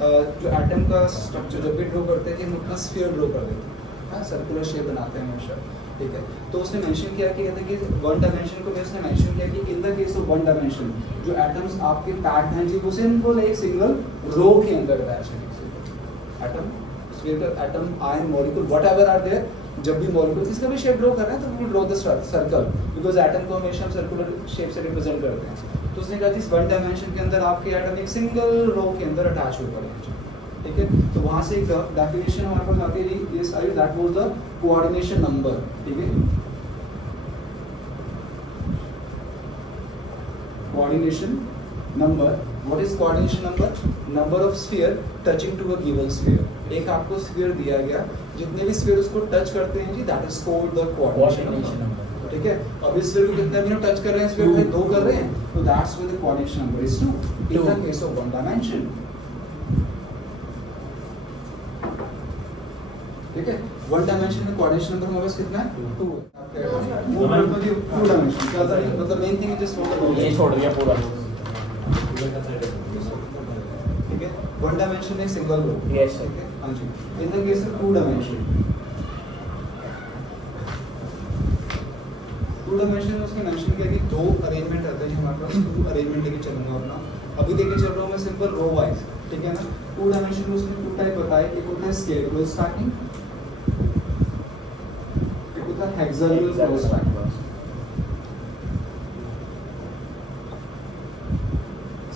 जो एटम का स्ट्रक्चर जब भी ड्रॉ करते हैं कि हम अपना स्फीयर ड्रॉ कर देते हैं, हाँ सर्कुलर शेप बनाते हैं हमेशा, ठीक है। तो उसने मेंशन किया कि कहते हैं कि वन डायमेंशन को उसने मेंशन किया कि इन the case of one dimension जो एटम्स आपके पैक्ड हैं जी वो सिंपल एक सिंगल रो के अंदर अटैच है। Atom sphere atom ion molecule whatever are there, जब भी मॉलिक्यूल इसका भी शेप ड्रॉ कर रहे हैं तो we draw the circle because atom को हमेशा हम सर्कुलर शेप से रिप्रेजेंट करते हैं। तो उसने कहा इस वन डायमेंशन के अंदर आपके एटम एक सिंगल रो के अंदर अटैच होकर है, ठीक है। तो वहां से एक डेफिनेशन हमारे पास आती है this I that was the coordination number, ठीक है। Coordination number, what is coordination number? Number of sphere touching to a given sphere. एक आपको स्फीयर दिया गया, जितने भी स्फीयर उसको टच करते हैं जी that is called the coordination number, ठीक है। अब इस स्फीयर को कितने भी टच कर रहे हैं, स्फीयर में दो कर रहे हैं, तो that's why the coordination number is 2 in the case of one dimension, ठीक है। वन डायमेंशन में कोऑर्डिनेशन नंबर हमारे पास कितना है? 2 वो टू डायमेंशन क्या था, मतलब मेन थिंग इज जस्ट ये छोड़ दिया पूरा, ठीक है। वन डायमेंशन में सिंगल रो, यस ठीक है, हां जी। In the case of two dimension में उसने मेंशन किया कि दो अरेंजमेंट रहते हैं हमारे पास, टू अरेंजमेंट लेके चलूंगा अपना, अभी लेके चल रहा हूं मैं सिंपल रो वाइज, ठीक है ना। टू डायमेंशन में उसने टू टाइप बताया, एक होता है स्केल क्लोज स्टैकिंग, एक होता है hexagonal close stacking.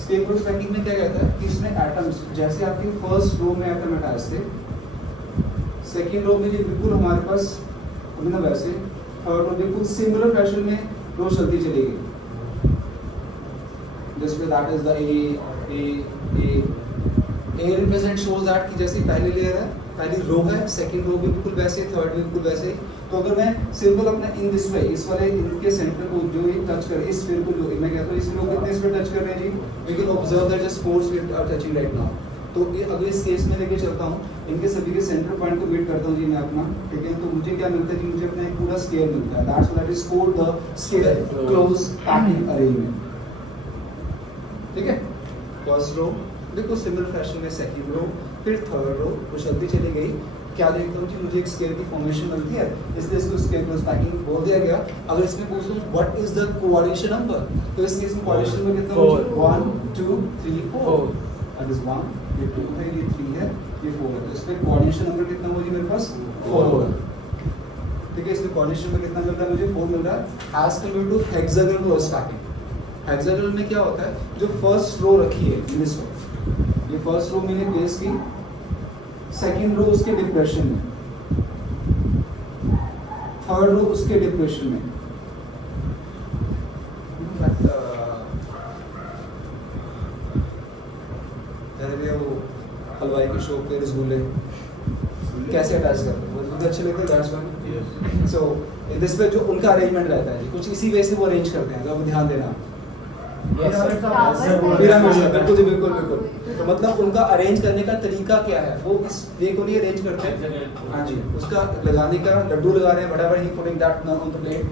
Scale close stacking में क्या कहता है कि इसमें एटम्स जैसे आपके फर्स्ट रो में एटम अटैच थे, सेकंड रो में ये बिल्कुल हमारे पास ना वैसे, थर्ड रो बिल्कुल सिमिलर फैशन में रो चलती चलेगी, जिसमें that is the A represent shows that कि जैसे पहली लेयर है, पहली रो है, सेकंड रो भी बिल्कुल वैसे, थर्ड भी बिल्कुल वैसे। तो अगर मैं सिंपल अपना इन दिस वे इस वाले इनके सेंटर को जो ये टच करे, इस स्फीयर को जो मैं कहता हूं इस लोग कितने स्फीयर टच कर रहे हैं जी, we can observe that just 4 sphere are touching right now. तो ये अगर इस केस में लेके चलता हूं, इनके सभी के सेंटर पॉइंट को मीट करता हूं जी मैं अपना, ठीक है। तो मुझे क्या मिलता है जी, मुझे अपना एक पूरा स्केल मिलता है, that is called the scale close packing arrangement, ठीक है। फर्स्ट रो देखो सिमिलर फैशन में, सेकंड रो, फिर थर्ड रो, वो चलती चली गई। क्या देखता हूँ कि मुझे एक स्केल की फॉर्मेशन मिलती है, इसलिए इसको स्केल क्लोज पैकिंग बोल दिया गया। अगर इसमें पूछूं what is the coordination number, तो इस केस में कोऑर्डिनेशन नंबर कितना होगा? 1 2 3 4, दैट इज 1, ये 2 है, ये 3 है, ये 4 है। तो इसमें कोऑर्डिनेशन नंबर कितना होगा जी मेरे पास? 4 होगा, ठीक है। इसमें कोऑर्डिनेशन नंबर कितना मिल रहा है मुझे? 4 मिल रहा है as compare to hexagonal close packing. Hexagonal में क्या होता है, जो फर्स्ट रो रखी है इस वक्त, ये फर्स्ट रो मैंने प्लेस की, सेकंड रो उसके डिप्रेशन में, थर्ड रो उसके डिप्रेशन में, वो हलवाई की शॉप पे रसगुल्ले कैसे अटैच करते हैं, बहुत अच्छे लगते हैं, दैट्स व्हाई। सो दिस पे जो उनका अरेंजमेंट रहता है कुछ इसी वे से वो अरेंज करते हैं, आप ध्यान देना। बिल्कुल बिल्कुल बिल्कुल। तो मतलब उनका अरेंज करने का तरीका क्या है, वो इस वे को नहीं अरेंज करते हैं, हाँ जी। उसका लगाने का लड्डू लगा रहे हैं, whatever he putting that on the plate,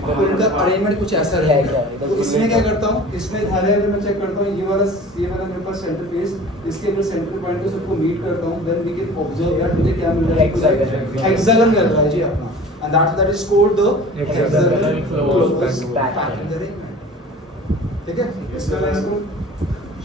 तो उनका अरेंजमेंट कुछ ऐसा रहेगा। तो इसमें क्या करता हूँ, इसमें धारे अगर मैं चेक करता हूँ, ये वाला मेरे पास सेंटर फेस, इसके अंदर सेंटर पॉइंट को सबको मीट करता हूँ, then we can observe that मुझे क्या मिल रहा है, हेक्सागन मिल रहा है जी अपना, and that is called the hexagonal close packing arrangement, ठीक है। इसका मैं इसको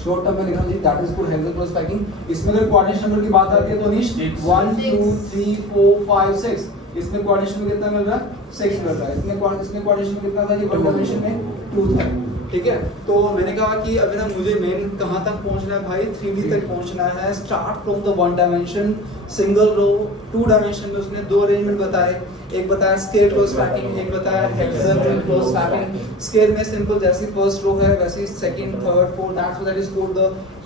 शॉर्ट टर्म में लिखा जी, that is called hexagonal close packing. इसमें अगर कोऑर्डिनेशन नंबर की बात आती है तो अनीश 1 2 3 4 5 6, इसमें कोऑर्डिनेशन में कितना मिल रहा है? 6 मिल रहा है। इसमें कोऑर्डिनेशन कितना था जी? वन डायमेंशन में 2 था, ठीक है। तो मैंने कहा कि अभी ना मुझे मेन कहाँ तक पहुँचना है भाई, 3D तक पहुँचना है। Start from the one dimension single row, two dimension में उसने दो अरेंजमेंट बताए, एक बताया स्केल क्लोज पैकिंग, एक बताया हेक्सागोनल क्लोज पैकिंग। स्केल में सिंपल जैसी फर्स्ट रो है वैसे second third fourth, that is called the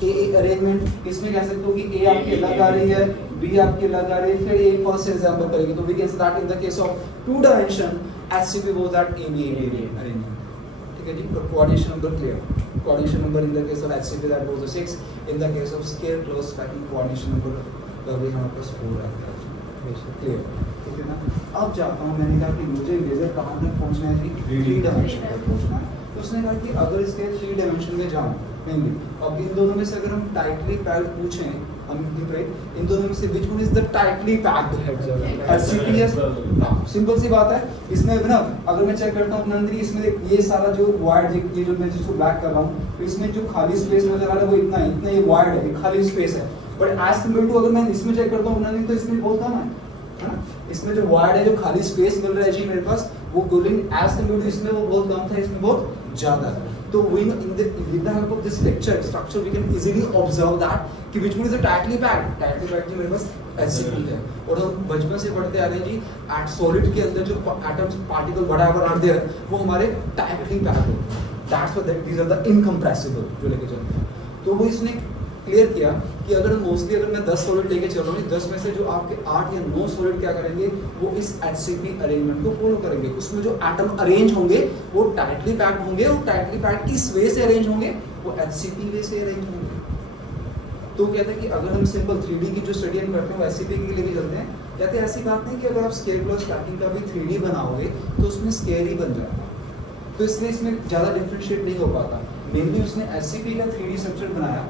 A arrangement. इसमें कह सकते हो कि ए आपकी अलग आ रही है, बी आपकी अलग आ रही है, फिर ए फर्स्ट एग्जांपल करेगी, तो we can say that in the case of two dimension HCP was that A B arrangement, ठीक है जी। Coordination number clear, coordination number in the case of HCP that was the 6, in the case of scale close packing coordination number अभी हमारे पास 4 आता है, clear, ठीक है ना। अब जाता हूँ, मैंने कहा कि मुझे लेजर कहाँ तक पहुँचना है जी? 3 डायमेंशन तक पहुँचना है। तो उसने कहा कि अगर इसके 3 डायमेंशन में जाऊँ, मेनली। अब इन दोनों में से अगर हम टाइटली पैक्ड पूछें, हम इन दोनों में से which one is the tightly packed? HCP है। सिंपल सी बात है। इसमें ना अगर मैं चेक करता हूँ अपने अंदर, इसमें ये सारा जो वाइड, ये जो मैं जिसको ब्लैक कर रहा हूँ, तो इसमें जो खाली स्पेस नजर आ रहा है वो इतना ये वाइड है, खाली स्पेस है। बट एज कम्पेयर टू अगर मैं इसमें चेक करता हूँ अपने अंदर, तो इसमें बहुत कम है ना। इसमें जो वाइड है, जो खाली स्पेस मिल रहा है जी मेरे पास, वो कूलिंग एज कम्पेयर टू इसमें वो बहुत कम था, इसमें बहुत ज्यादा है। तो we in the with the help of this lecture structure we can easily observe that कि which one is a tightly packed जी मेरे पास HCP है। और हम बचपन से पढ़ते आ रहे हैं जी at solid के अंदर जो atoms particle whatever are there वो हमारे tightly packed होते हैं। That's why these are the incompressible जो लेके चलते हैं। तो वो इसने क्लियर किया कि अगर मोस्टली अगर मैं 10 सॉलिड लेके चल रहा हूँ, 10 में से जो आपके 8 या 9 सॉलिड क्या करेंगे, वो इस HCP अरेंजमेंट को फॉलो करेंगे। उसमें जो एटम अरेंज होंगे वो टाइटली पैक्ड होंगे, और टाइटली पैक्ड किस वे से अरेंज होंगे, वो HCP वे से अरेंज होंगे। तो कहते हैं कि अगर हम सिंपल 3D की जो स्टडी हम करते हैं वो HCP के लिए भी चलते हैं। कहते हैं ऐसी बात नहीं कि अगर आप स्केयर प्लस स्टैकिंग का भी 3D बनाओगे तो उसमें स्केयर ही बन जाएगा, तो इसलिए इसमें ज़्यादा डिफ्रेंशिएट नहीं हो पाता। मेनली उसने HCP का 3D स्ट्रक्चर बनाया,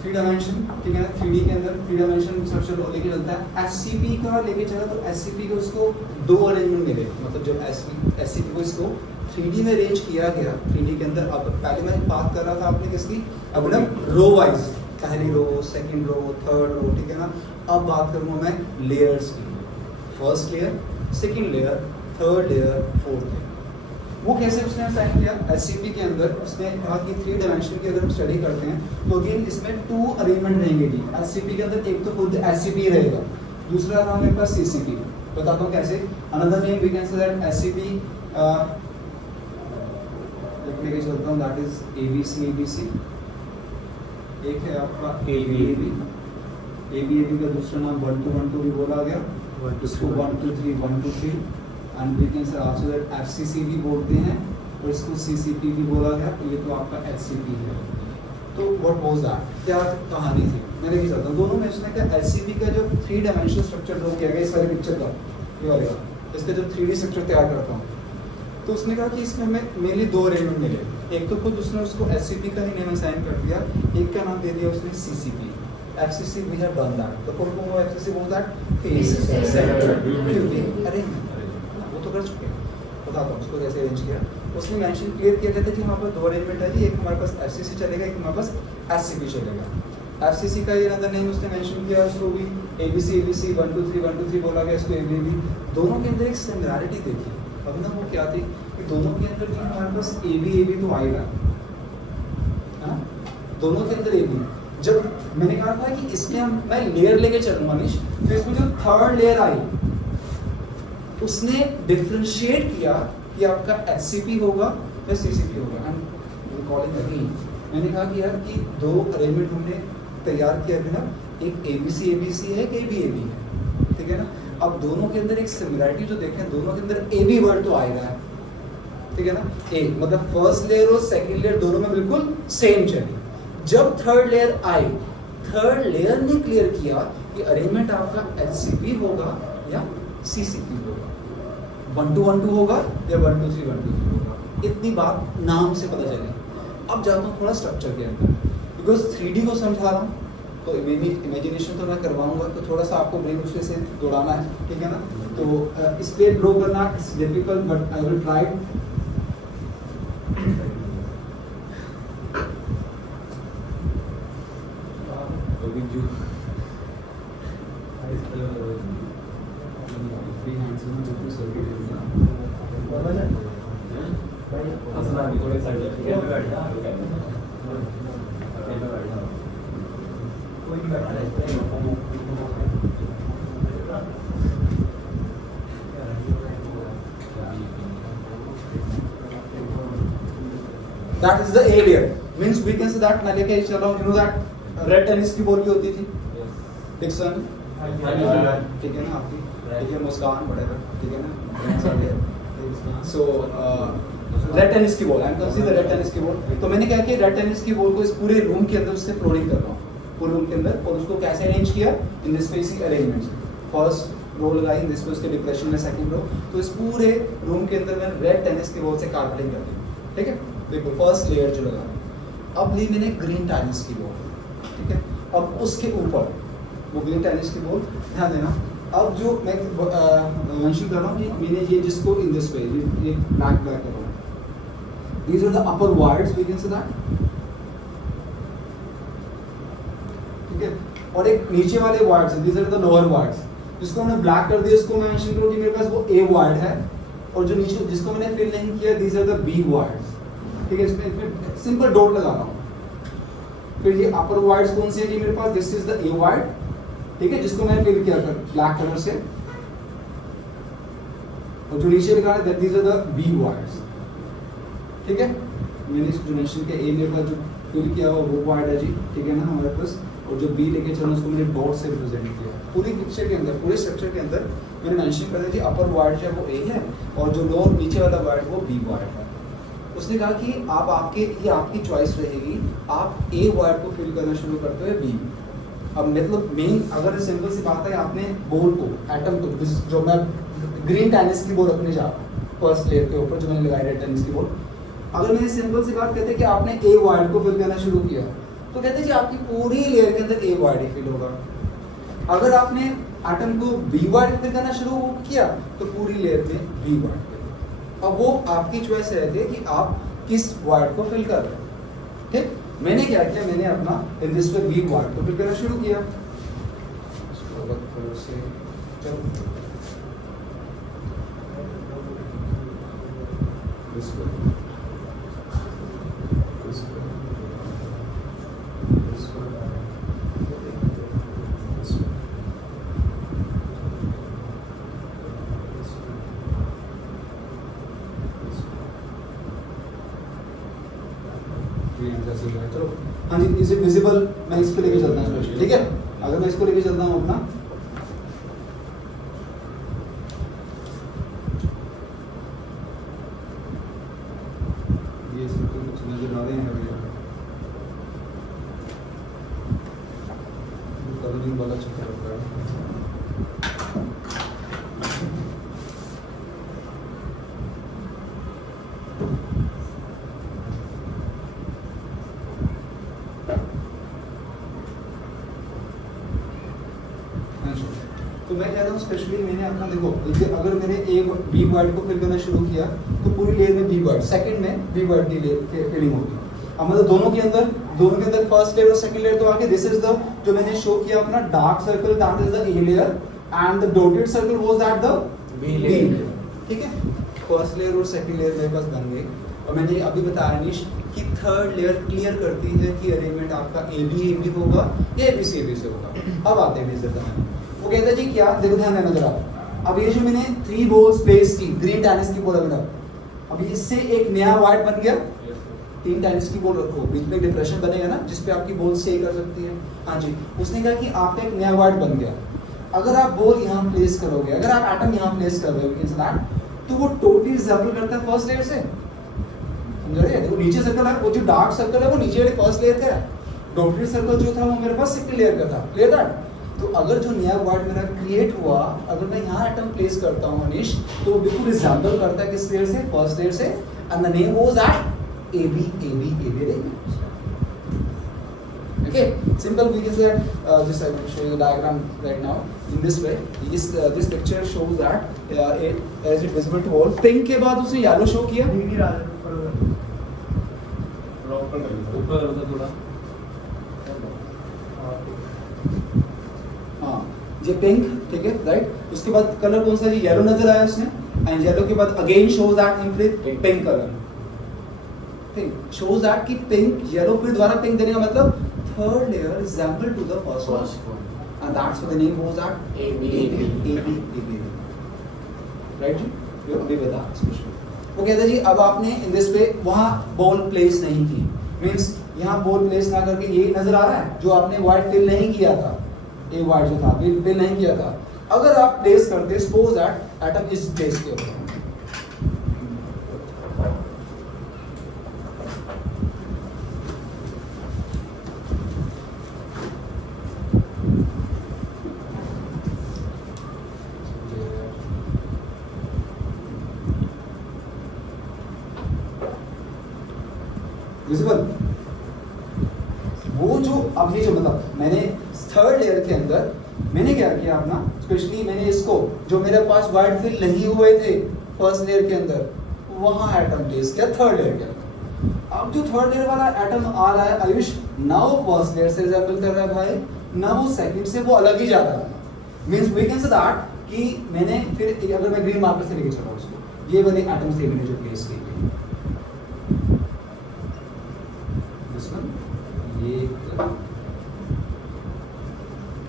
3 डायमेंशन, ठीक है ना। 3D के अंदर 3 डायमेंशन स्ट्रक्चर लेके चलता है। HCP का लेके चला तो HCP को उसको 2 अरेंजमेंट मिले, मतलब जब HCP को इसको 3D में अरेंज किया गया 3D के अंदर। अब पहले मैं बात कर रहा था आपने किसकी, अपना रो वाइज, पहली रो, सेकंड रो, थर्ड रो, ठीक है ना। अब बात करूँगा मैं लेयर्स की, first layer, second layer, third layer, fourth layer. वो कैसे उसने असाइन किया HCP के अंदर, उसने कहा कि 3 डायमेंशन की अगर हम स्टडी करते हैं तो अगेन इसमें 2 अरेंजमेंट रहेंगे जी HCP के अंदर। एक तो खुद HCP रहेगा, दूसरा रहा मेरे पास CCP। बताता हूँ कैसे। Another name we can say that HCP लेके चलता हूँ, दैट इज ABC। एक है आपका ABAB का दूसरा नाम 1 2 1 2 भी बोला गया, इसको 1 2 3 1 2 3 and we can say also that FCC भी बोलते हैं, और इसको CCP भी बोला गया। तो ये तो आपका HCP है। तो व्हाट वाज दैट, क्या कहानी थी, मैंने भी चलता हूँ दोनों में। उसने कहा HCP का जो 3 डायमेंशनल स्ट्रक्चर ड्रॉ किया गया इस वाले पिक्चर का, ये वाला, इसका जो 3D स्ट्रक्चर तैयार करता हूँ, तो उसने कहा कि इसमें हमें मेनली 2 अरेंजमेंट मिले। एक तो खुद उसने उसको HCP का ही नेम असाइन कर दिया, एक का नाम दे दिया उसने CCP। FCC we have done that, the full form of FCC was that phase center arrangement, वो तो कर चुके हैं। बताता हूँ उसको कैसे अरेंज किया। उसने मेंशन क्लियर किया कहता है कि हमारे पास 2 अरेंजमेंट है जी, एक हमारे पास FCC चलेगा, एक हमारे पास HCP चलेगा। FCC का ये अंदर नेम उसने मेंशन किया, उसको भी ABC 1 2 3 1 2 3 बोला गया, इसको ABAB। दोनों के अंदर एक सिमिलरिटी देखी। अब ना वो क्या थी कि दोनों के अंदर भी हमारे पास ABAB तो आएगा, है ना, दोनों के अंदर AB। जब मैंने कहा था कि इसमें मैं लेयर लेके चलूंगा निश, तो इसमें जो थर्ड लेयर आई उसने डिफरेंशिएट किया कि आपका HCP होगा या CCP होगा। एंड कॉलिंग अगेन मैंने कहा कि यार कि 2 अरेंजमेंट हमने तैयार किया है ना, एक ABC है, एक ABAB है, ठीक है ना। अब दोनों के अंदर एक सिमिलरिटी जो देखें, दोनों के अंदर AB वर्ड तो आएगा, ठीक है ना। A मतलब फर्स्ट लेयर और सेकंड लेयर दोनों में बिल्कुल सेम चली। जब third layer I, third layer ने क्लियर किया कि अरेंजमेंट आपका HCP होगा या CCP होगा, 1 2 1 2 होगा या 1 2 3 1 2 3 होगा। इतनी बात नाम से पता चली। अब जाता हूँ थोड़ा स्ट्रक्चर के अंदर, बिकॉज 3D को समझा रहा हूँ तो इमेजिनेशन तो मैं करवाऊंगा, तो थोड़ा सा आपको ब्रेन उससे से दौड़ाना है, ठीक है ना। तो इस पे ड्रॉ करना it's difficult but I will try. That is the A layer. Means we can say that मैं लेके चल रहा हूँ, you know that red tennis की बॉल भी होती थी, डिक्सन, ठीक है ना आपकी, ठीक है, मुस्कान whatever, ठीक है ना। So रेड टेनिस की ball, I'm considering red tennis की बॉल। तो मैंने क्या किया, रेड टेनिस की बॉल को इस पूरे रूम के अंदर उससे प्रोडिंग कर रहा हूँ, पूरे रूम के अंदर, और उसको कैसे अरेंज किया in this spacing arrangements. First row लगाई, जिसमें उसके डिप्रेशन में सेकंड रो, तो इस पूरे रूम के अंदर मैंने रेड टेनिस की बॉल से कार्पेटिंग कर दी, ठीक है। देखो फर्स्ट लेयर जो लगा, अब ली मैंने ग्रीन टेनिस की बॉल, ठीक है। अब उसके ऊपर वो ग्रीन टेनिस की बॉल, ध्यान देना, अब जो मैं मेंशन कर रहा हूँ कि मैंने ये जिसको इन दिस वे ये ब्लैक ब्लैक कर रहा हूँ, these are the upper wards, we can say that, ठीक है। और एक नीचे वाले वार्ड्स हैं, these are the lower wards, जिसको मैंने ब्लैक कर दिया, इसको मैं मेंशन करूँ कि मेरे पास वो ए वार्ड है, और जो नीचे जिसको मैंने फिल नहीं किया, these are the B voids, ठीक है। इसमें सिंपल डॉट लगा रहा हूँ। फिर ये अपर वार्ड्स कौन से हैं जी मेरे पास, this is the A ward, ठीक है, जिसको मैंने फिल किया ब्लैक कलर से, और जो नीचे लिखा है these are the B voids, ठीक है। मैंने जो मेंशन किया ए मेरे पास जो फिल किया हुआ वो वार्ड है जी, ठीक है ना हमारे पास, और जो बी लेके चलो उसको मैंने डॉट से रिप्रेजेंट किया। पूरी पिक्चर के अंदर, पूरे स्ट्रक्चर के अंदर मैंने मेंशन कर दिया कि अपर वार्ड जो है वो ए है, और जो लोअर नीचे वाला वार्ड वो बी वार्ड है। उसने कहा कि आप ये आपकी चॉइस रहेगी, आप ए वार्ड को फिल करना शुरू करते हुए बी। अब मतलब मेन अगर सिंपल सी बात है, आपने बॉल को, एटम को, जो मैं ग्रीन टेनिस की बॉल रखने जा रहा हूँ फर्स्ट लेयर के ऊपर जो मैंने लगाई रेड टेनिस की बॉल, अगर मैंने सिंपल सी बात कहते कि आपने ए वार्ड को फिल करना शुरू किया, तो कहते जी आपकी पूरी लेयर के अंदर ए वार्ड ही फिल होगा। अगर आपने एटम को बी वार्ड फिल करना शुरू किया, तो पूरी लेयर में बी वार्ड फिल। अब वो आपकी चॉइस रहती है कि आप किस वार्ड को फिल कर रहे हैं, ठीक। मैंने क्या किया, मैंने अपना in this way B void को फिल करना शुरू किया। चलो हाँ जी, इज इट विजिबल? मैं इसको लेके चलता हूँ स्पेशली, ठीक है। अगर मैं इसको लेके चलता हूँ अपना, ये इसमें कुछ नजर आ रहे हैं भैया, कलरिंग वाला चक्कर होता है। तो मैं कह रहा हूँ स्पेशली मैंने अपना देखो, अगर मैंने ए बी वर्ड को फिल करना शुरू किया, तो पूरी लेयर में बी वर्ड, सेकंड में बी वर्ड की फिलिंग होगी। अब मतलब दोनों के अंदर फर्स्ट लेयर और सेकंड लेयर तो आगे, दिस इज द जो मैंने शो किया अपना dark circle, that is the A layer, and the dotted circle was that the B layer, ठीक है। फर्स्ट लेयर और सेकंड लेयर मेरे पास बन गई, और मैंने अभी बताया निश कि थर्ड लेयर क्लियर करती है कि अरेंजमेंट आपका ए बी होगा या ए बी से होगा। अब आते हैं मेजर करने, वो कहता है जी क्या, देखो ध्यान देना जरा। अब ये जो मैंने 3 बॉल्स प्लेस की, ग्रीन टेनिस की बॉल रखा, अब इससे एक नया वार्ड बन गया। 3 टेनिस की बॉल रखो, बीच में डिप्रेशन बनेगा ना, जिसपे आपकी बॉल स्टे कर सकती है। हाँ जी, उसने कहा कि आपका एक नया वार्ड बन गया। अगर आप बॉल यहाँ प्लेस करोगे, अगर आप एटम यहाँ प्लेस कर रहे हो, तो वो टोटली रिजेंबल करता है फर्स्ट लेयर से, समझ रहे हैं। देखो नीचे सर्कल है, वो जो डार्क सर्कल है वो नीचे वाले फर्स्ट लेयर का है, डॉटेड सर्कल जो था वो मेरे पास सेकंड लेयर का था, क्लियर दैट। तो अगर जो नया वर्ड मेरा क्रिएट हुआ, अगर मैं यहाँ एटम प्लेस करता हूँ अनिश, तो वो बिल्कुल रिजेंबल करता है किस लेयर से, फर्स्ट लेयर से, and the name was that A B. Okay, simple we can say that this I will show you the diagram right now in this way. This picture shows that is it visible to all. Pink के बाद उसने yellow show किया, ऊपर हाँ ये pink, ठीक है right. उसके बाद कलर कौन सा जी, येलो नजर आया उसने, एंड येलो के बाद again shows that in pink colour, pink shows that कि पिंक येलो फिर दोबारा पिंक देने का मतलब third layer resemble to the first one, and that's why the name was that A B, right जी। ये अभी बता स्पेशली वो कहता है जी, अब आपने इन दिस पे वहां बॉल प्लेस नहीं की, मींस यहाँ बॉल प्लेस ना करके ये नजर आ रहा है जो आपने वाइड फिल नहीं किया था, ए वाइड जो था फिल नहीं किया था, अगर आप प्लेस करते suppose that atom is place के ऊपर, विजिबल। वो जो अब ये जो मतलब मैंने थर्ड लेयर के अंदर मैंने क्या किया अपना, स्पेशली मैंने इसको जो मेरे पास वाइड फिल नहीं हुए थे फर्स्ट लेयर के अंदर, वहां एटम प्लेस किया थर्ड लेयर के अंदर। अब जो थर्ड लेयर वाला एटम आ रहा है आयुष, ना वो फर्स्ट लेयर से रिजेंबल कर रहा है भाई, ना वो सेकंड से, वो अलग ही जा रहा है। Means we can say that कि मैंने फिर अगर मैं ग्रीन मार्कर से लेके चला उसको, ये वाले एटम्स थे मैंने जो प्लेस किए, ये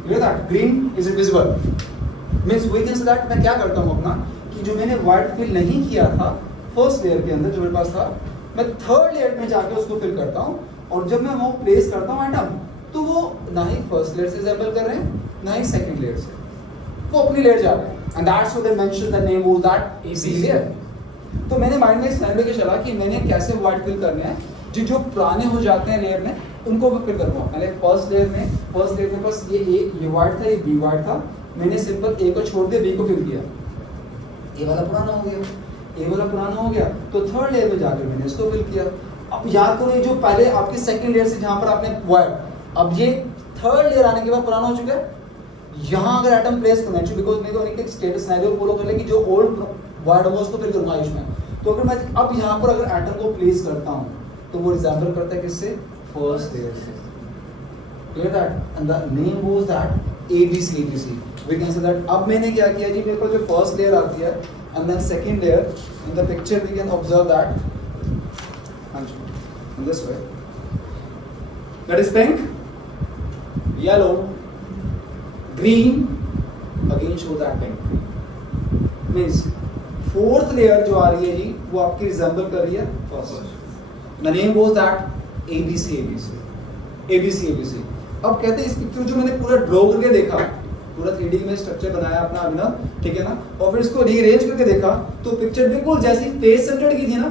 clear that green is invisible means we can say that मैं क्या करता हूँ अपना कि जो मैंने वाइट फिल नहीं किया था फर्स्ट लेयर के अंदर जो मेरे पास था, मैं थर्ड लेयर में जाके उसको फिल करता हूँ, और जब मैं वो प्लेस करता हूँ एटम, तो वो ना ही फर्स्ट लेयर से रिजेंबल कर रहे हैं ना ही सेकंड लेयर से, वो अपनी लेयर जा रहे हैं, and that's why they mention the name was that ABC layer. तो मैंने माइंड में स्टैंड लेके चला कि मैंने कैसे वाइट फिल करने हैं, जो पुराने हो जाते हैं लेयर में उनको भी फिल करूँगा। मैंने फर्स्ट लेयर में बस ये वाइट था, ये बी वाइट था, मैंने सिंपल ए को छोड़ दिया, बी को फिल किया, ए वाला पुराना हो गया, तो थर्ड लेयर में जाकर मैंने इसको फिल किया। अब याद करो ये जो पहले आपके सेकंड लेयर से जहाँ पर आपने वाइट, अब ये थर्ड लेयर आने के बाद पुराना हो चुका है। यहाँ अगर एटम प्लेस करना है, बिकॉज मैं तो एक स्टेटस सिनेरियो फॉलो कर ले कि जो ओल्ड वाइट होगा उसको फिल करूँगा आयुष में, तो अगर मैं अब यहाँ पर अगर एटम को प्लेस करता हूँ तो वो रिजेंबल करता है किससे, फर्स्ट लेयर से। Clear that? And the name was that ABC. We can say that. अब मैंने क्या किया जी, मेरे को जो फर्स्ट लेयर आती है and then second layer, in the picture we can observe that in this way. That is pink, yellow, green. Again show that pink. Means fourth layer जो आ रही है जी, वो आपकी रिजेंबल कर रही है first. The name was that ABC। अब कहते हैं इस पिक्चर जो मैंने पूरा ड्रॉ करके देखा, पूरा 3D में स्ट्रक्चर बनाया अपना अभिनव, ठीक है ना, और फिर इसको रीअरेंज करके देखा तो पिक्चर बिल्कुल जैसी फेस सेंटर्ड की थी ना,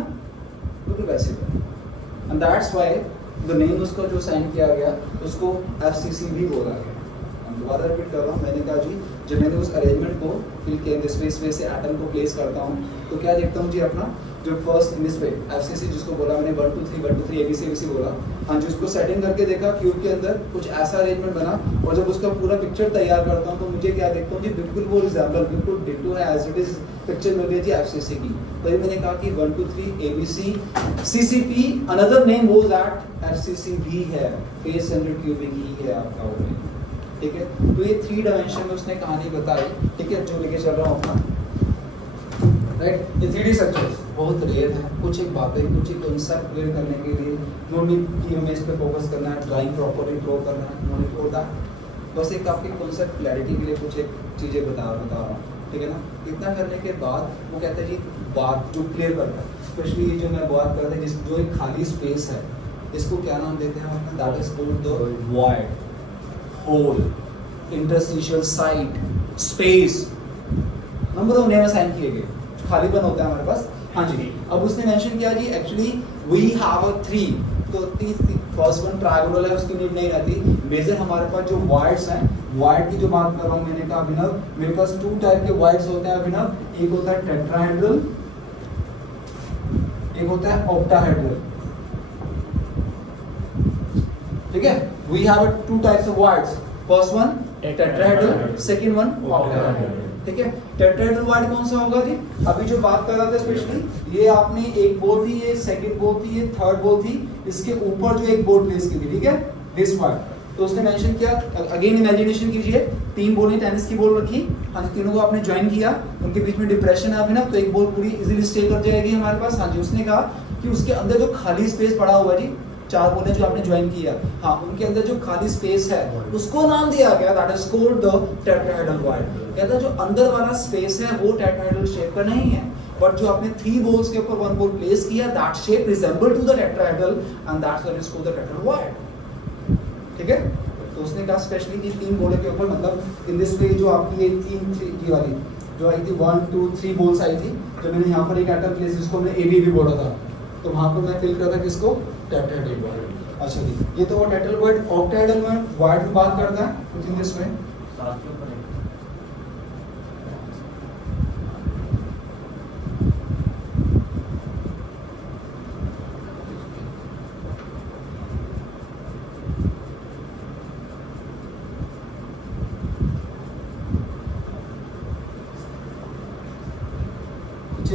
बिल्कुल वैसे ही। And that's why the name उसका जो साइन किया गया उसको FCC भी बोला गया। दोबारा रिपीट कर रहा हूँ, मैंने कहा जी जब मैंने उस अरेंजमेंट को फिल किया दिस वे से एटम को प्लेस करता हूँ, तो क्या देखता हूँ जी अपना जो first in this way FCC जिसको बोला मैंने 1 2 3 ABC बोला, हाँ जी, उसको सेटिंग करके देखा क्यूब के अंदर कुछ ऐसा अरेंजमेंट बना, और जब उसका पूरा पिक्चर तैयार करता हूँ तो मुझे क्या देखता हूँ जी, बिल्कुल वो रिजेंबल बिल्कुल डिट्टो है एज इट इज पिक्चर मिल रही है जी FCC की। तभी मैंने कहा कि 1 2 3 ABC CCP अनदर नेम वो दैट FCC भी है, फेस सेंटर्ड क्यूबिक ही है आपका वो, ठीक है। तो ये 3 डायमेंशन में उसने कहानी बताई, ठीक है, जो लेके चल रहा हूँ अपना, राइट। ये 3D स्ट्रक्चर बहुत रेयर है, कुछ एक बातें, कुछ एक कॉन्सेप्ट क्लियर करने के लिए नो नीड कि हमें इस पे फोकस करना है, ड्राइंग प्रॉपर्ली ड्रॉ करना है, नो नीड फॉर दैट। बस एक आपकी कॉन्सेप्ट क्लैरिटी के लिए कुछ एक चीज़ें बता रहा हूँ, ठीक है ना। इतना करने के बाद वो कहता है जी बात जो क्लियर करता है, स्पेशली ये जो मैं बात कर रहा था जो एक खाली स्पेस है, इसको क्या नाम देते हैं हम, that is called the void, hole, interstitial site, space, number of name assign किए गए, खालीपन होता है हमारे पास, हाँ जी। अब उसने मेंशन किया जी एक्चुअली वी हैव अ 3, तो फर्स्ट वन ट्रायंगुलर है, उसकी नीड नहीं रहती। मेजर हमारे पास जो वाइड्स हैं, वाइड की जो बात कर रहा हूँ मैंने कहा अभिनव, मेरे पास 2 टाइप के वाइड्स होते हैं अभिनव, एक होता है टेट्राहेड्रल, एक होता है ऑक्टाहेड्रल, ठीक है। We have 2 types of voids, first one tetrahedral, second one octahedral, ठीक है। टेट्राहेड्रल वाइड कौन सा होगा जी, अभी जो बात कर रहा था स्पेशली ये आपने एक बॉल थी, ये सेकंड बॉल थी, ये थर्ड बॉल थी, इसके ऊपर जो एक बॉल प्लेस की थी, ठीक है, दिस वाइड। तो उसने मेंशन किया, अगेन इमेजिनेशन कीजिए, 3 बॉलें टेनिस की बॉल रखी, हाँ जी, तीनों को आपने ज्वाइन किया, उनके बीच में डिप्रेशन है अभी ना, तो एक बॉल पूरी इजीली स्टे कर जाएगी हमारे पास, हाँ जी। उसने कहा कि उसके अंदर जो खाली स्पेस पड़ा हुआ जी, 4 बॉलें जो आपने ज्वाइन किया, हाँ, उनके अंदर जो खाली स्पेस है उसको नाम दिया गया, that is called the tetrahedral wide. कहता है जो अंदर वाला स्पेस है वो टेट्राहेड्रल शेप का नहीं है, बट जो आपने 3 बॉल्स के ऊपर 1 बॉल प्लेस किया, that shape resemble to the tetrahedral and that's what is called the tetrahedral void, ठीक है। तो उसने कहा स्पेशली कि 3 बॉलों के ऊपर, मतलब इन दिस वे जो आपकी ये 3 वाली जो आई थी 1 2 3 बॉल्स आई थी, जब मैंने यहाँ पर एक एटम प्लेस जिसको मैंने AB भी बोला था, तो वहाँ पर मैं फिल कर था किसको, टेट्राहेड्रल वाइड। अच्छा जी, ये तो वो टेट्राहेड्रल वाइड, ऑक्टाहेड्रल में वाइड में बात करता है कुछ इन दिस वे,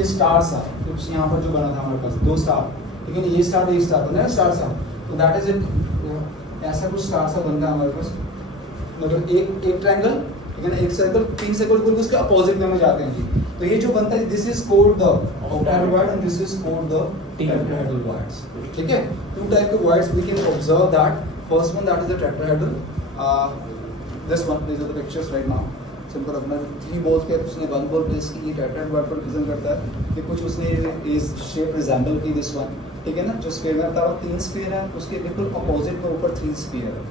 ये स्टार सा कुछ यहाँ पर जो बना था हमारे पास 2 स्टार, ठीक है ना, ये स्टार बना है स्टार सा, तो दैट इज इट। ऐसा कुछ स्टार सा बनता है हमारे पास, मतलब एक ट्रायंगल, ठीक है ना, एक सर्कल, 3 सर्कल बिल्कुल उसके अपोजिट में जाते हैं जी। तो ये जो बनता है this is called the octahedral void and this is called the tetrahedral voids, ठीक है। 2 टाइप के voids we can observe that. First one that is the tetrahedral, this one is the pictures right now. Simple अपना 3 balls के उसने 1 ball place की, ये tetrahedral void पर represent करता है कि कुछ उसने इस शेप रिजेंबल की दिस वन, ठीक है ना। जो स्फीयर में बता रहा हूँ 3 स्फीयर है, उसके बिल्कुल अपोजिट में ऊपर 3 स्फीयर है,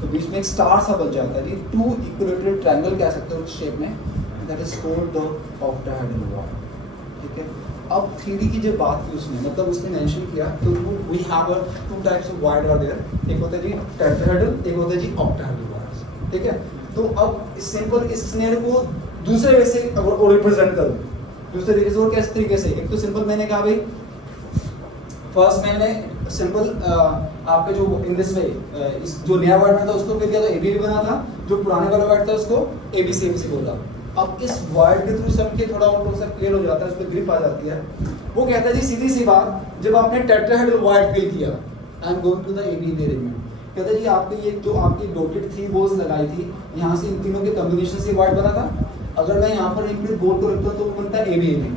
तो बीच में एक स्टार सा बन जाता है। ये 2 इक्विलेटरल ट्रायंगल कह सकते हो उस शेप में, that is called the octahedral void, ठीक है। अब 3D की जब बात की उसने, मतलब उसने मेंशन किया, तो we have 2 types of void are there, एक होता है जी टेट्राहेड्रल, एक होता है जी ऑक्टाहेड्रल वॉइड्स, ठीक है। तो अब सिंपल इस सिनेरियो को दूसरे वे से और रिप्रेजेंट करूं, दूसरे तरीके से, और किस तरीके से। एक तो सिंपल मैंने कहा भाई, फर्स्ट मैंने सिंपल आपके जो इन दिस वे इस जो नया वर्ड था उसको फिर किया तो एबीबी बना था, जो पुराने वाला वर्ड था उसको एबीसी बोला। अब इस वर्ड के थ्रू सबके थोड़ा और थोड़ा सा क्लियर हो जाता है, उस पर ग्रिप आ जाती है। वो कहता है जी सीधी सी बात, जब आपने टेट्राहेड्रल वर्ड फिल किया, I am going to the ABB arrangement, कहता है जी आपने ये जो आपकी डॉटेड 3 बॉल्स लगाई थी, यहाँ से इन तीनों के कॉम्बिनेशन से वर्ड बना था। अगर मैं यहाँ पर एक बोल को रखता हूँ तो वो बनता है एबीएबी।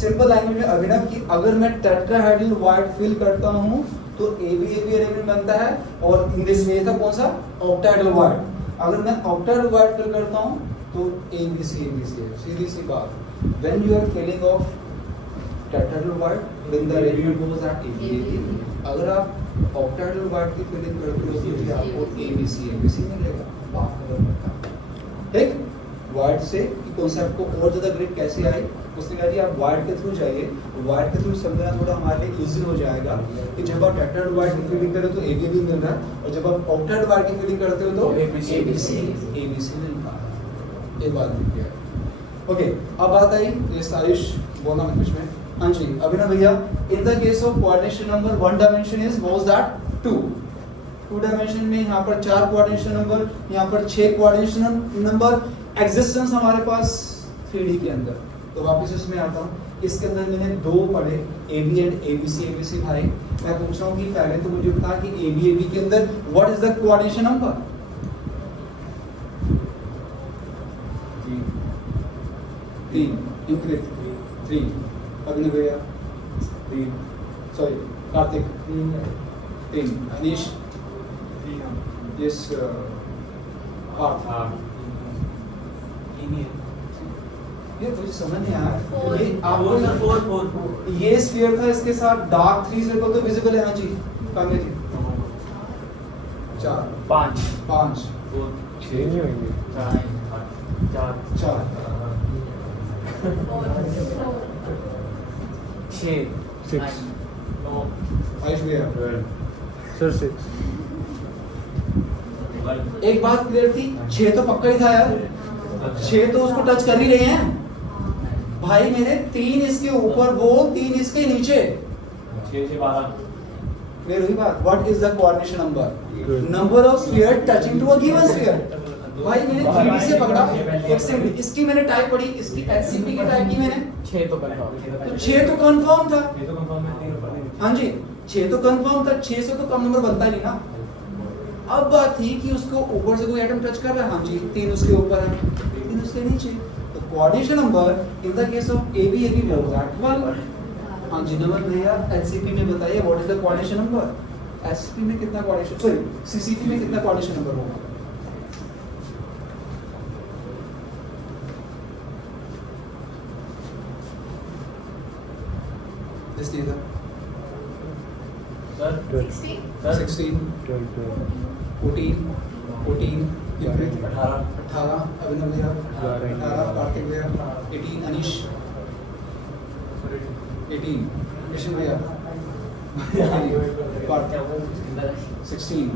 सिंपल लैंग्वेज में अभिनव कि अगर मैं टेट्राहेड्रल वर्ड फिल करता हूँ तो एबीएबी अरेंजमेंट बनता है, और इन दिस वे था कौन सा ऑक्टाहेड्रल वर्ड। अगर मैं ऑक्टाहेड्रल वर्ड फिल करता हूँ तो एबीसी है, सीधी सी बात। When you are filling of tetrahedral word then the arrangement goes at ABAB. अगर आप ऑक्टाहेड्रल वर्ड की फिलिंग करते हो तो आपको एबीसी मिलेगा, बात खत्म होता है, ठीक। वर्ड से कॉन्सेप्ट को और ज़्यादा ग्रिप कैसे आई, उसने कहा जी आप वर्ड के थ्रू जाइए, वर्ड के थ्रू समझना थोड़ा हमारे लिए इजी हो जाएगा कि जब आप टेट्राहेड्रल वर्ड की फीलिंग करें तो एबीबी मिल रहा है, और जब आप ऑक्टाहेड्रल वर्ड की फीलिंग करते हो तो एबीसी मिल रहा है। एक बात लिखिए, ओके। अब बात आई ये सारिश बोलना मत कुछ में, हाँ जी अभिनव भैया, इन the case of coordination number 1 dimension is was that 2 dimension में यहाँ पर 4 कोऑर्डिनेशन नंबर, यहाँ पर 6 कोऑर्डिनेशन नंबर एग्जिस्टेंस हमारे पास 3D के अंदर। तो वापस इसमें आता हूँ, इसके अंदर मैंने 2 पढ़े AB एंड ABC भाई। मैं पूछ रहा हूँ कि पहले तो मुझे बता कि AB के अंदर what is the coordination number? 3 अभिनव भैया 3, सॉरी कार्तिक 3, अनीश यस पार्थ ये मुझे समझ नहीं आया। ये आपको ये स्फीयर था, इसके साथ डार्क 3 सर्कल तो विजिबल है, हाँ जी कांगे जी 4 5 5 6 नहीं होंगे 4 6 आयुष भैया सर 6। एक बात क्लियर थी, 6 तो पक्का ही था यार, 6 तो उसको टच कर ही रहे हैं भाई मेरे। 3 इसके ऊपर वो, 3 इसके नीचे, 6 से 12। क्लियर हुई बात? What is the coordination number? Number of sphere touching to a given sphere. भाई मैंने 3D से पकड़ा, एक से इसकी मैंने टाइप पढ़ी, इसकी एचसीपी की टाइप की मैंने 6 तो कंफर्म, तो 6 तो कंफर्म था, हाँ जी 6 तो कंफर्म था, 6 से तो कम नंबर बनता ही नहीं ना। अब बात थी कि उसको ऊपर से कोई एटम टच कर रहा है, हाँ जी 3 उसके ऊपर है, 3 उसके नीचे। तो coordination number in the case of AB was that 12। हाँ जी नंबर भैया एचसीपी में बताइए what is the coordination number? HCP में कितना कोऑर्डिनेशन, सॉरी सीसीपी में कितना कोऑर्डिनेशन नंबर होगा? जिस दिया सर 16 14 18 अभिनव भैया 18 कार्तिक भैया 18 अनीश 18 कृष्ण भैया 16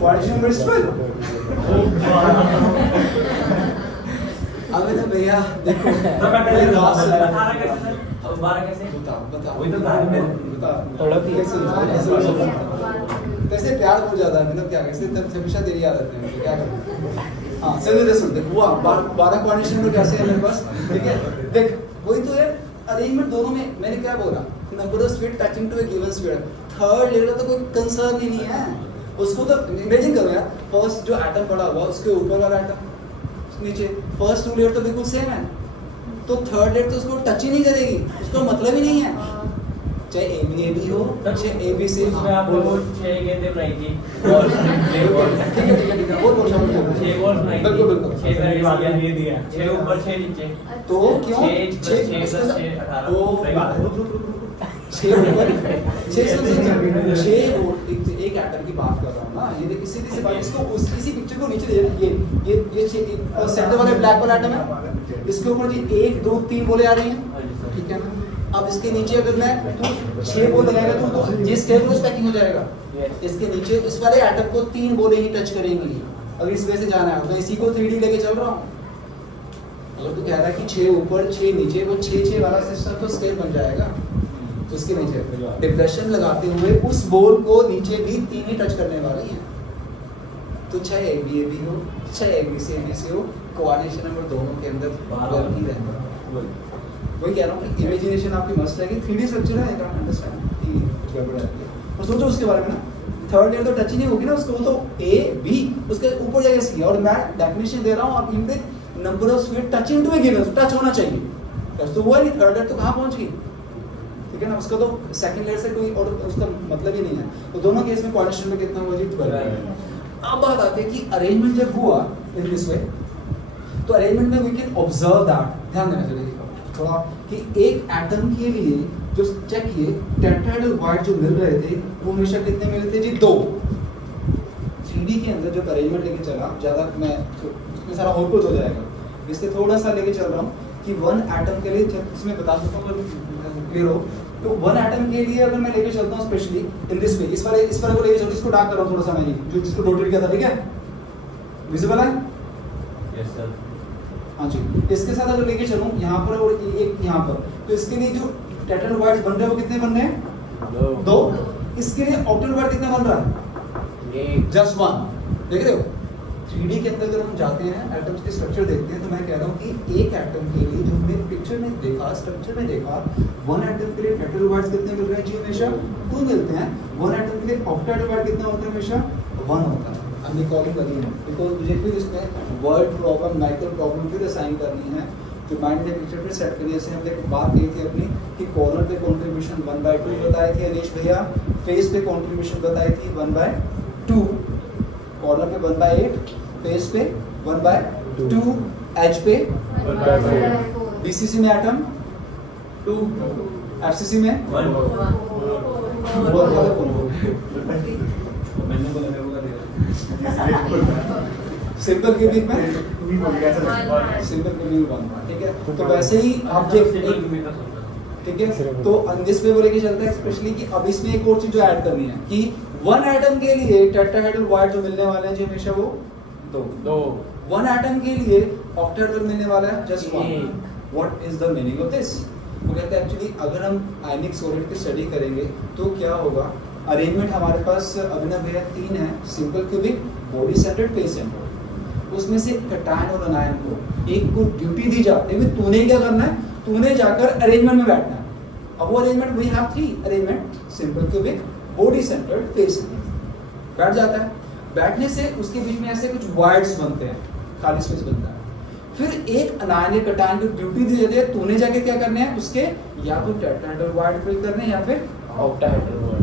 कोऑर्डिनेशन नंबर 12। अभिनव भैया देखो बता वही तो बता कैसे प्यार भूल जाता है, मतलब क्या कैसे तब हमेशा तेरी आदत है, क्या करूं। हाँ चलिए सुनते हुआ 12 कोऑर्डिनेशन नंबर कैसे है मेरे पास, ठीक है। देख वही तो है अरेंजमेंट दोनों में, मैंने क्या बोला number of sphere touching to a given sphere, third layer तो कोई कंसर्न ही नहीं है उसको। तो इमेजिन करो यार, फर्स्ट जो एटम पड़ा हुआ उसके ऊपर वाला एटम नीचे, फर्स्ट 2 लेयर तो बिल्कुल सेम है, तो थर्ड लेयर तो उसको टच ही नहीं करेगी, उसका मतलब ही नहीं है, चाहे ए बी हो चाहे ए बी सी। उसमें आपने वो 6 गेंदें बनाई थी और ठीक है बहुत बहुत शाबाश, 6 बॉल बनाई थी, बिल्कुल बिल्कुल 6 ये वाला ये दिया 6 ऊपर 6 नीचे, तो क्यों 6 + 6 + 18 वो छह एक एटम की बात कर रहा हूँ ना, ये देख इसी से बात, इसको इसी पिक्चर को नीचे दे, ये सेंटर वाले ब्लैक वाला एटम है, इसके ऊपर जी 1 2 3 बोले आ रही हैं, ठीक है ना। अब इसके नीचे अगर मैं तू 6 बोल लगाएगा तो ये स्टेप को स्टैकिंग हो जाएगा, इसके नीचे इस वाले एटम को 3 बोले ही टच करेंगी, अगर इस वजह से जाना है तो इसी को 3D लेके चल रहा हूँ। अगर तू कह रहा है कि 6 ऊपर 6 नीचे, वो 6 वाला सिस्टम तो स्केल बन जाएगा, तो इसके नीचे डिप्रेशन लगाते हुए उस बोल को नीचे भी 3 ही टच करने वाली है, तो चाहे ए बी हो चाहे ए बी सी हो, कोऑर्डिनेशन नंबर दोनों के अंदर वर्क ही रहेगा। वही कह रहा हूँ कि इमेजिनेशन आपकी मस्त रहेगी, 3D स्ट्रक्चर है, आई अंडरस्टैंड कि गड़बड़ है, और सोचो उसके बारे में ना, थर्ड लेयर तो टच ही नहीं होगी ना उसको, वो तो ए बी उसके ऊपर जाएगा सी, और मैं डेफिनेशन दे रहा हूँ आप इनके number of sphere touching to a given, touch होना चाहिए, टच तो हुआ नहीं, थर्ड लेयर तो कहाँ पहुँच गई, ठीक है ना, उसका तो सेकंड लेयर से कोई और उसका मतलब ही नहीं है, तो दोनों केस में कोऑर्डिनेशन में कितना हुआ जी 12। अब बात आती है कि अरेंजमेंट जब हुआ इन दिस वे, तो अरेंजमेंट में वी कैन ऑब्जर्व दैट, ध्यान देना चाहिए थोड़ा कि एक एटम के लिए जो चेक किए टेट्राहेड्रल वाइड जो मिल रहे थे वो हमेशा कितने मिले थे जी 2। 3D के अंदर जो अरेंजमेंट लेके चला, ज़्यादा मैं इसमें सारा और कुछ हो जाएगा, इससे थोड़ा सा लेके चल रहा हूँ कि 1 एटम के लिए, जब इसमें बता सकता हूँ क्लियर हो, तो 1 एटम के लिए अगर मैं लेके चलता हूँ स्पेशली इन दिस वे, इस वाले को लेके चलता, इसको डार्क कर रहा हूँ थोड़ा सा, मैं जो जिसको रोटेट किया था, ठीक है, विजिबल है? Yes sir. हाँ जी, इसके साथ अगर लेके चलूं यहाँ पर और एक यहाँ पर, तो इसके लिए जो टेट्राहेड्रल वाइड्स बन रहे हैं वो कितने बन रहे हैं? 2। इसके लिए ऑक्टेट वाइड कितना बन रहा है? जस्ट 1। देख रहे हो 3D के अंदर अगर हम जाते हैं एटम्स के स्ट्रक्चर देखते हैं, तो मैं कह रहा हूँ कि एक एटम के लिए जो हमने पिक्चर में देखा, स्ट्रक्चर में देखा, 1 एटम के लिए टेट्राहेड्रल वाइड्स कितने मिल रहे हैं जी? हमेशा 2 मिलते हैं। 1 एटम के लिए ऑक्टेट वाइड कितना होता है? हमेशा 1 होता है। I'm recalling again because मुझे फिर इसमें वर्ड प्रॉब्लम, नाइट्रल प्रॉब्लम फिर असाइन करनी है, जो माइंड में पिक्चर फिर सेट करनी है। जैसे हमने बात की थी अपनी कि कॉर्नर पे कंट्रीब्यूशन 1/2 बताई थी अनिश भैया, फेस पे कंट्रीब्यूशन बताई थी 1/2, कॉर्नर पे 1/8, फेस पे 1/2, एज पे 1/4, बीसीसी में एटम 2, एफसीसी में 1। सिंपल क्यूबिक में सिंपल क्यूबिक 1, ठीक है। तो वैसे ही ऑब्जेक्ट, ठीक है, तो दिस वे वो लेके चलता है स्पेशली कि अब इसमें एक और चीज जो ऐड करनी है कि 1 एटम के लिए टेट्राहेड्रल वाइड जो मिलने वाले हैं जी हमेशा वो 2। 1 एटम के लिए ऑक्टाहेड्रल मिलने वाला है just 1। What is the meaning of this? वो कहते हैं एक्चुअली अगर हम आयनिक सॉलिड की स्टडी करेंगे तो क्या होगा, अरेंजमेंट हमारे पास अभिनव भैया 3 है, simple cubic, body centred, face centred. उसमें से कैटायन और अनायन को एक को ड्यूटी दी जाती है, तूने क्या करना है, तूने जाकर अरेंजमेंट में बैठना है। अब वो arrangement we have 3 arrangement, simple cubic, body centred, face centred. बैठ जाता है, बैठने से उसके बीच में ऐसे कुछ वाइड्स बनते हैं, खाली स्पेस बनता है। फिर एक अनायन या कैटायन को ड्यूटी दी जाती है, तूने जाके क्या करने हैं, उसके या तो टेट्राहेड्रल वाइड फिल करने या फिर ऑक्टाहेड्रल वाइड।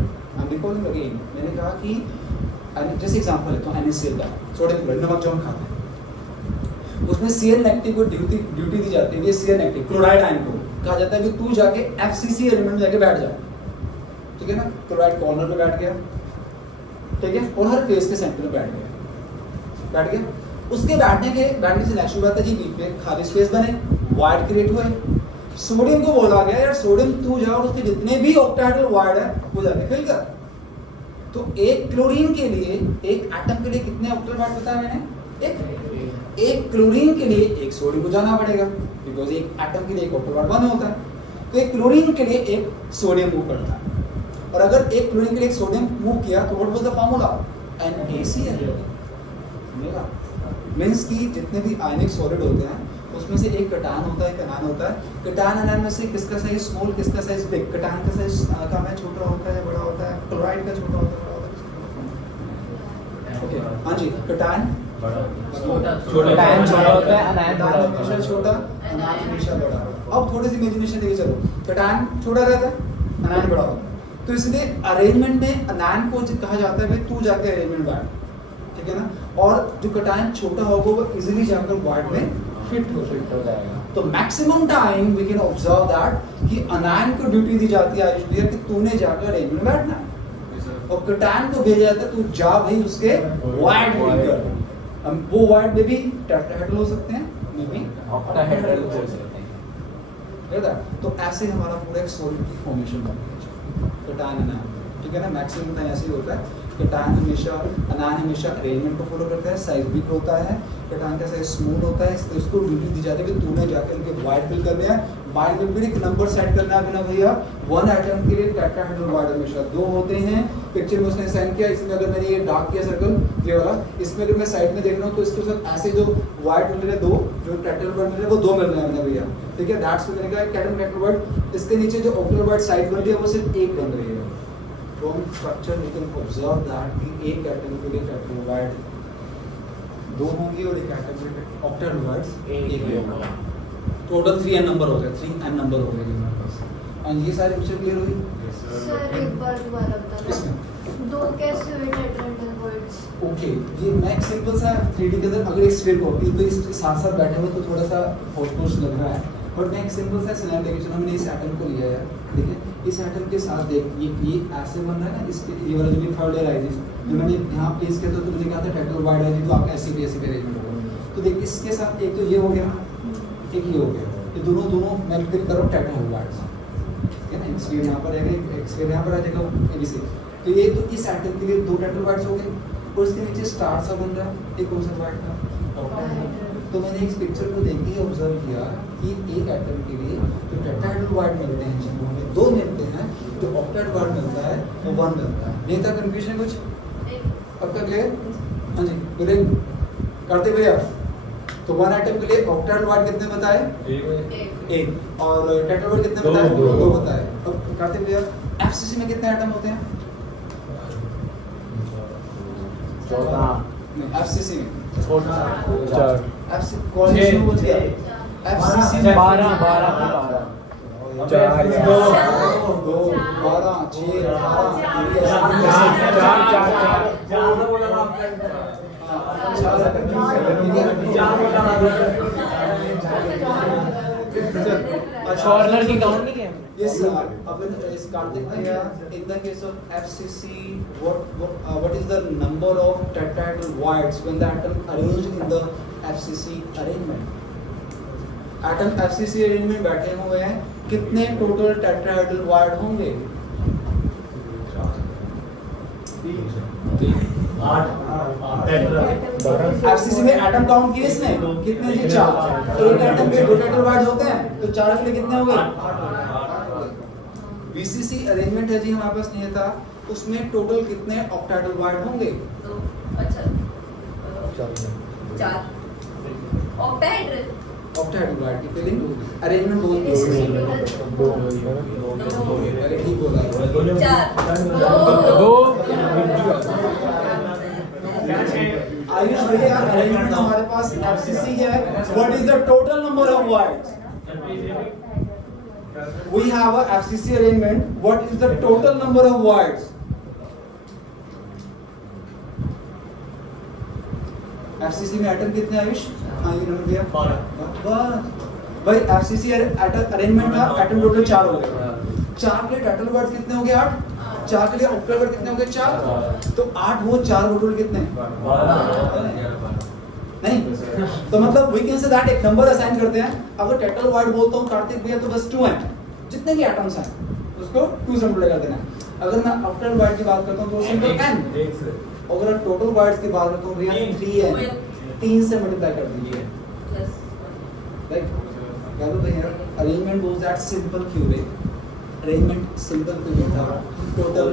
मैंने कहा कि जैसे एग्जांपल लेता हूँ NaCl का, सोडियम क्लोराइड, नमक जो हम खाते हैं, उसमें Cl नेगेटिव को ड्यूटी दी जाती है, ये Cl नेगेटिव क्लोराइड आयन को कहा जाता है कि तू जाके FCC एलिमेंट में जाके बैठ जा, ठीक है ना। क्लोराइड कॉर्नर में बैठ गया, ठीक है, और हर फेस के सेंटर में बैठ गया। उसके बैठने से नेक्स्ट बात है जी, बीच में खाली स्पेस बने, वाइड क्रिएट हुए। सोडियम को बोला गया यार सोडियम तू जा और उसके जितने भी ऑक्टाहेड्रल वाइड है वो जाके फिल कर। तो एक क्लोरीन के लिए, एक एटम के लिए कितने ऑक्टाहेड्रल वाइड बताया मैंने? एक क्लोरीन के लिए एक सोडियम को जाना पड़ेगा, बिकॉज एक एटम के लिए एक ऑक्टाहेड्रल वाइड 1 होता है। तो एक क्लोरीन के लिए एक सोडियम को करना है। और अगर एक क्लोरीन के लिए एक सोडियम मूव किया तो what was the formula NaCl means कि जितने भी आयनिक सॉलिड होते हैं उसमें से एक कटान होता है, एक अनायन होता है। कटान अनायन में से किसका साइज स्मॉल, किसका साइज बिग? कटान का साइज कम है, छोटा होता है, बड़ा होता है। क्लोराइड का छोटा होता है, बड़ा होता है। ओके हाँ जी, कटान छोटा कटायन छोटा होता है, अनायन बड़ा कटान होता हमेशा है। छोटा, अनायन हमेशा बड़ा। अब थोड़ी सी इमेजिनेशन देखिए, चलो कटान छोटा रहता है, अनायन बड़ा होता है, तो इसलिए अरेंजमेंट में अनायन को कहा जाता है भाई तू जाके अरेंजमेंट बांट, ठीक है ना। और जो कटायन छोटा होगा वो इजीली जाकर वार्ड में फिट हो जाएगा। तो maximum time we can observe that कि अनायन को ड्यूटी दी जाती है आयुष भैया कि तूने जाकर अरेंजमेंट बैठना है, और कटायन को भेजा जाता है तू जा भाई उसके वार्ड में कर। वो वार्ड में भी टेट्राहेड्रल हो सकते हैं, में भी ऑक्टाहेड्रल हो सकते हैं। तो ऐसे हमारा पूरा एक सॉलिड की फॉर्मेशन बनती है कटायन अनायन, ठीक है ना। मैक्सिमम टाइम ऐसे ही होता है। कटायन हमेशा, अनायन हमेशा अरेंजमेंट को फॉलो करता है, साइज बिग होता है, कटायन का साइज स्मूथ होता है, इसलिए उसको ड्यूटी दी जाती है कि तूने जाकर उनके वाइड फिल करने हैं। वाइड में भी एक नंबर सेट करना है बिना भैया, वन एटम के लिए टेट्राहेड्रल वाइड हमेशा 2 होते हैं। पिक्चर में उसने साइन किया, इसमें अगर मैंने ये डार्क किया सर्कल ये वाला, इसमें अगर मैं साइड में देख रहा हूँ तो इसके साथ ऐसे जो वाइड मिल रहे हैं 2, जो टेट्राहेड्रल वाइड मिल रहे हैं वो 2 मिल रहे हैं मैंने भैया, ठीक है। दैट्स मैंने कहा कैटम टेट्राहेड्रल वाइड। इसके नीचे जो ऑक्टल वाइड साइड बन रही है वो सिर्फ एक बन रही है। From structure you can observe that कि एक एटम के लिए टेट्राहेड्रल वाइड 2 होंगी और एक एटम के लिए ऑक्टेहेड्रल वाइड एक होगा। टोटल 3n नंबर हो गए, 3n नंबर हो गए हमारे पास। और ये सारी पिक्चर क्लियर हुई? सर एक बार दोबारा बताना, इसमें 2 कैसे हुए टेट्राहेड्रल वर्ड्स? ओके, ये मैं एक सिंपल सा 3D के अंदर अगर एक स्फीयर को ये तो इसके साथ साथ बैठे हुए तो थोड़ा सा होश लग रहा है, बट मैं एक सिंपल सा सिनेरियो लेके चलो। हमने इस एटम को लिया है, ठीक है। इस एटम के साथ देख ये ऐसे बन रहा है ना, इसके ये वाला जो भी थर्ड लेयर है जो मैंने यहाँ प्लेस किया तो तुमने कहा था टेट्राहेड्रल वाइड है तो आपका ऐसे भी अरेंजमेंट होगा। तो देख इसके साथ एक तो ये हो गया, एक ये हो गया, ये दोनों मैं फिर कर रहा हूँ टेट्राहेड्रल वाइड, ठीक है ना। एक स्फीयर यहाँ पर रहेगा, एक स्फीयर यहाँ पर आ जाएगा ABC। तो ये तो इस एटम के लिए 2 टेट्राहेड्रल वाइड्स हो गए, और इसके नीचे स्टार सा बन रहा है, एक कौन सा वाइड था? तो मैंने इस पिक्चर को देख के ऑब्जर्व किया कि एक एटम के लिए जो टेट्राहेड्रल वाइड मिलते हैं जिनको हमें 2 मिलते हैं, जो ऑक्टेहेड्रल वाइड मिलता है वो 1 मिलता है। नहीं था कंफ्यूजन कुछ? पक्का क्लियर? हाँ जी बोलें करते भैया। तो 1 एटम के लिए ऑक्टेहेड्रल वाइड कितने बताए? 1। और टेट्राहेड्रल वाइड कितने बताए? 2 बताए। अब करते भैया FCC में कितने एटम होते हैं? 14 FCC में छोटा FC कॉलेज में बोल दिया FCC में 12 4 2 12 6 कॉर्नर की काउंट नहीं किया? Yes, sir. Is Karthik Bhaiya, in the case of FCC, what is the number of tetrahedral voids when the atom arranged in the FCC arrangement? Atom FCC arrangement बैठे हुए हैं, कितने total tetrahedral void होंगे? 8 FCC में atom count किए इसने कितने थे? 4। एक एटम के 2 टेट्राहेड्रल वाइड्स होते हैं तो 4 के लिए कितने हो गए? VCC अरेंजमेंट है जी हमारे पास नहीं था, उसमें टोटल कितने ऑक्टेहेड्रल वाइड होंगे? 4 ऑक्टाहेड्रल ऑक्टेहेड्रल वाइड की फिलिंग अरेंजमेंट बोल दो। अरे ठीक बोला 2 आयुष भैया अरेंजमेंट हमारे पास FCC है। What is the total number of wides? We have a FCC arrangement. What is the total number of voids? FCC में एटम कितने आयुष? हाँ ये नंबर दिया 12। भाई FCC अरेंजमेंट था, एटम टोटल 4 हो गए। 4 के लिए टेट्राहेड्रल वाइड्स कितने हो गए? 8। 4 के लिए ऑक्टेहेड्रल वाइड कितने हो गए? 4। तो 8 वो 4 टोटल कितने? नहीं तो मतलब we can say that एक नंबर असाइन करते हैं। अगर टेट्राहेड्रल वाइड बोलता हूँ कार्तिक भैया तो बस 2 हैं, जितने भी एटम्स हैं उसको 2 से मल्टीप्लाई कर देना है। अगर मैं ऑक्टेहेड्रल वाइड की बात करता हूँ तो सिंपल n। अगर टोटल वाइड्स की बात करता हूँ भैया 3n, 3 से मल्टीप्लाई कर दीजिए। राइट क्या बोलते हैं अरेंजमेंट वाज दैट सिंपल क्यों रे? अरेंजमेंट सिंपल क्यों था? टोटल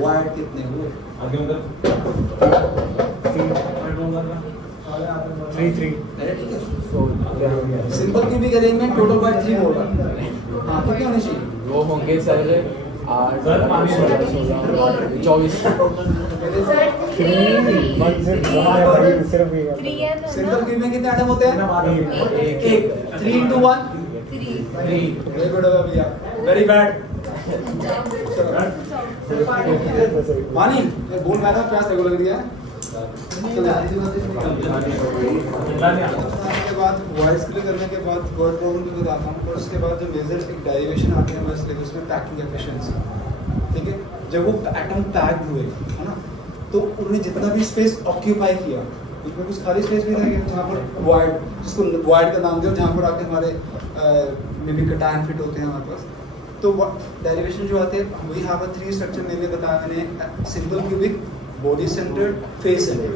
वाइड कितने हुए? आगे उधर 3 3 अरे ठीक है, So, simple cubic arrangement total wide 3 होगा। हाँ कितने होने चाहिए? वो होंगे सर 8 सर, 5 24 सिर्फ ये 3 है ना? सिंपल क्यूब में कितने एटम होते हैं? एक 3 into 1 3 3 वेरी गुड होगा भैया, वेरी बैड। मानी ये बोल रहा था प्यास लगो लग रही है। के बाद वॉइस क्लियर करने के बाद वर्ड प्रॉब्लम भी बताता हूँ, और उसके बाद जो मेजर एक डेरिवेशन आती है हमारे सिलेबस में पैकिंग एफिशिएंसी, ठीक है। जब वो एटम पैक्ड हुए है ना, तो उन्होंने जितना भी स्पेस ऑक्यूपाई किया, उसमें कुछ खाली स्पेस भी रह गया जहाँ पर वाइड, जिसको वाइड का नाम दिया, जहाँ पर आके हमारे मे बी कटायन फिट होते हैं हमारे पास। तो डेरिवेशन जो आते हैं वही यहाँ पर 3 स्ट्रक्चर मैंने बताया मैंने, simple cubic, body centred, face centred.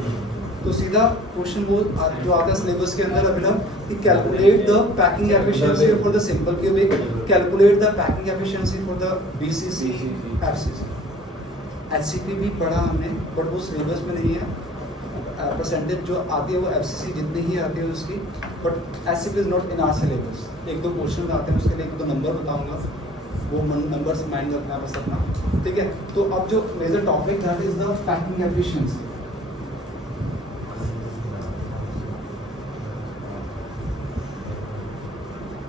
तो सीधा क्वेश्चन वो जो आता है सिलेबस के अंदर अभिनव कि calculate the packing efficiency for the simple cubic, calculate the packing efficiency for the BCC, FCC. HCP भी पढ़ा हमने, बट वो सिलेबस में नहीं है। परसेंटेज जो आती है वो एफसीसी जितनी ही आती है उसकी, but HCP is not in our syllabus. 1-2 question आते हैं, उसके लिए 1-2 नंबर बताऊंगा, वो नंबर से माइंड रखना बस अपना, ठीक है। तो अब जो major topic that is the packing efficiency.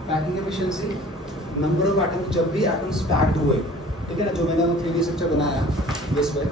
Packing efficiency, number of atoms, जब भी एटम्स पैक्ड हुए, ठीक है ना, जो मैंने वो 3D स्ट्रक्चर बनाया दिस वे,